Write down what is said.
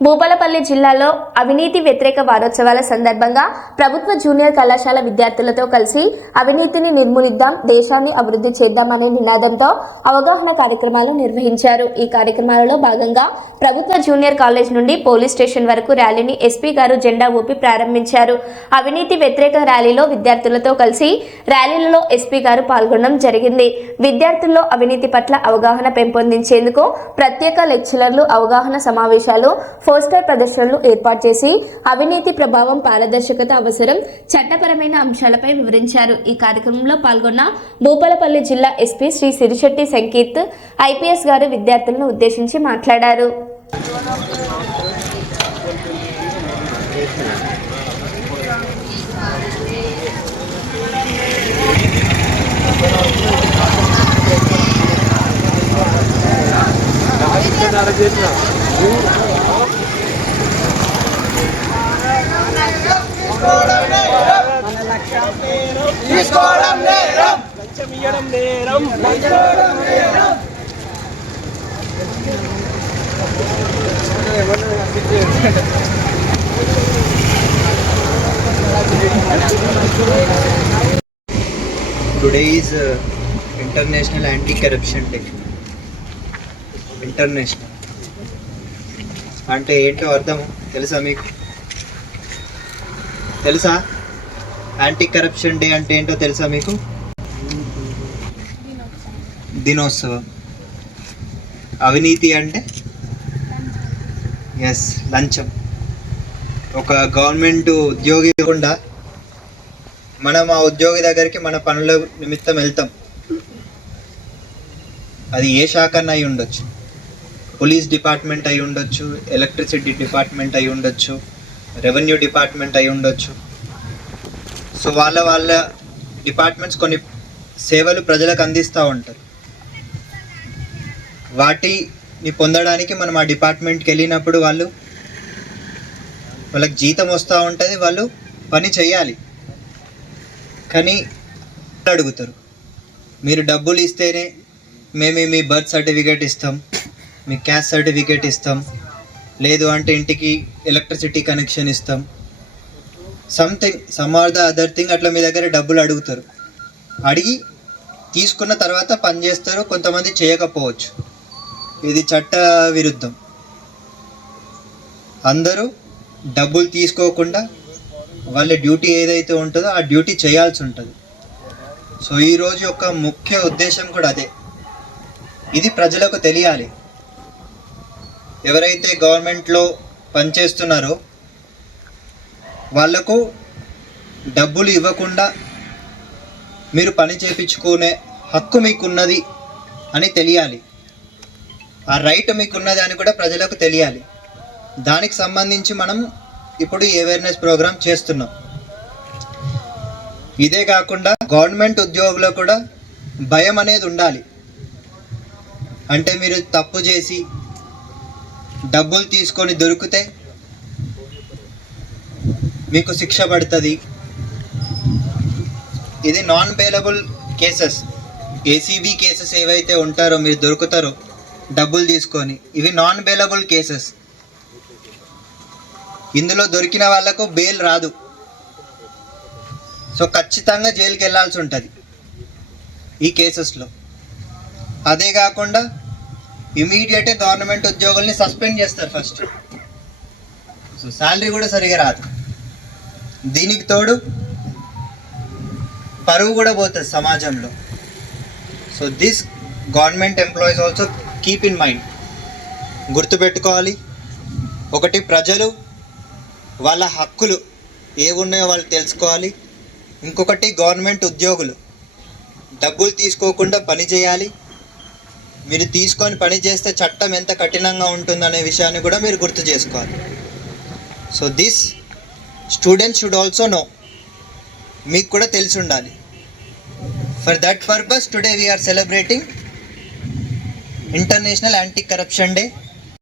భూపాలపల్లి జిల్లాలో అవినీతి వ్యతిరేక వారోత్సవాల సందర్భంగా ప్రభుత్వ జూనియర్ కళాశాల విద్యార్థులతో కలిసి అవినీతిని నిర్మూలిద్దాం దేశాన్ని అభివృద్ధి చేద్దాం అనే నినాదంతో అవగాహన కార్యక్రమాలు నిర్వహించారు. ఈ కార్యక్రమాలలో భాగంగా ప్రభుత్వ జూనియర్ కాలేజ్ నుండి పోలీస్ స్టేషన్ వరకు ర్యాలీని ఎస్పీ గారు జెండా ఊపి ప్రారంభించారు. అవినీతి వ్యతిరేక ర్యాలీలో విద్యార్థులతో కలిసి ర్యాలీలలో ఎస్పీ గారు పాల్గొనడం జరిగింది. విద్యార్థుల్లో అవినీతి పట్ల అవగాహన పెంపొందించేందుకు ప్రత్యేక లెక్చరర్లు అవగాహన సమావేశాలు పోస్టర్ ప్రదర్శనలు ఏర్పాటు చేసి అవినీతి ప్రభావం పారదర్శకత అవసరం చట్టపరమైన అంశాలపై వివరించారు. ఈ కార్యక్రమంలో పాల్గొన్న భూపాలపల్లి జిల్లా ఎస్పీ శ్రీ సిరిశెట్టి సంకీర్త్ ఐపీఎస్ గారు విద్యార్థులను ఉద్దేశించి మాట్లాడారు. తీసుకోవడం నేరం. లంచమియ్యడం నేరం. Today is international anti corruption day international అంటే ఏంటో అర్థం తెలుసా మీకు? తెలుసా? యాంటీ కరప్షన్ డే అంటే ఏంటో తెలుసా మీకు? దినోత్సవం. అవినీతి అంటే? ఎస్ లంచం. ఒక గవర్నమెంట్ ఉద్యోగి కూడా మనం ఆ ఉద్యోగి దగ్గరికి మన పనుల నిమిత్తం వెళ్తాం. అది ఏ శాఖ అన్న అయి ఉండొచ్చు. పోలీస్ డిపార్ట్మెంట్ అయి ఉండొచ్చు ఎలక్ట్రిసిటీ డిపార్ట్మెంట్ అయి ఉండొచ్చు. రెవెన్యూ డిపార్ట్మెంట్ అయి ఉండొచ్చు. సో వాళ్ళ వాళ్ళ డిపార్ట్మెంట్స్ కొన్ని సేవలు ప్రజలకు అందిస్తూ ఉంటారు. వాటిని పొందడానికి మనం ఆ డిపార్ట్మెంట్కి వెళ్ళినప్పుడు వాళ్ళు వాళ్ళకి జీతం వస్తూ ఉంటుంది వాళ్ళు పని చేయాలి. కానీ అడుగుతారు మీరు డబ్బులు ఇస్తేనే మేము మీ బర్త్ సర్టిఫికేట్ ఇస్తాం మీ క్యాస్ట్ సర్టిఫికేట్ ఇస్తాం లేదు అంటే ఇంటికి ఎలక్ట్రిసిటీ కనెక్షన్ ఇస్తాం. Something some or the other thing అట్లా మీ దగ్గర డబ్బులు అడుగుతారు. అడిగి తీసుకున్న తర్వాత పని చేస్తారు కొంతమంది చేయకపోవచ్చు. ఇది చట్ట విరుద్ధం. అందరూ డబ్బులు తీసుకోకుండా వాళ్ళ డ్యూటీ ఏదైతే ఉంటుందో ఆ డ్యూటీ చేయాల్సి ఉంటుంది. సో ఈరోజు యొక్క ముఖ్య ఉద్దేశం కూడా అదే. ఇది ప్రజలకు తెలియాలి. ఎవరైతే గవర్నమెంట్లో పనిచేస్తున్నారో వాళ్ళకు డబ్బులు ఇవ్వకుండా మీరు పని చేపించుకునే హక్కు మీకున్నది అని తెలియాలి. ఆ రైట్ మీకున్నది అని కూడా ప్రజలకు తెలియాలి. దానికి సంబంధించి మనం ఇప్పుడు అవేర్నెస్ ప్రోగ్రామ్ చేస్తున్నాం. ఇదే కాకుండా గవర్నమెంట్ ఉద్యోగులకు కూడా భయం అనేది ఉండాలి. అంటే మీరు తప్పు చేసి డబ్బులు తీసుకొని దొరికితే మీకు శిక్ష పడుతుంది. ఇది non bailable cases ACB cases ఏవైతే ఉంటారో మీరు దొరుకుతారో డబ్బులు తీసుకొని ఇవి నాన్ బెయిలబుల్ కేసెస్ ఇందులో దొరికిన వాళ్ళకు బెయిల్ రాదు. సో ఖచ్చితంగా జైలుకి వెళ్ళాల్సి ఉంటుంది ఈ కేసెస్లో అదే కాకుండా ఇమీడియటే గవర్నమెంట్ ఉద్యోగుల్ని సస్పెండ్ చేస్తారు ఫస్ట్. సో శాలరీ కూడా సరిగా రాదు. దీనికి తోడు పరువు కూడా పోతుంది సమాజంలో. So this government employees also keep in mind. గుర్తుపెట్టుకోవాలి. ఒకటి ప్రజలు వాళ్ళ హక్కులు ఏమున్నాయో వాళ్ళు తెలుసుకోవాలి. ఇంకొకటి గవర్నమెంట్ ఉద్యోగులు. డబ్బులు తీసుకోకుండా పని చేయాలి. మీరు తీసుకొని పని చేస్తే చట్టం ఎంత కఠినంగా ఉంటుందనే విషయాన్ని కూడా మీరు గుర్తు చేసుకోవాలి. So this students should also know మీకు కూడా తెలిసి ఉండాలి. For that purpose today we're celebrating international anti corruption day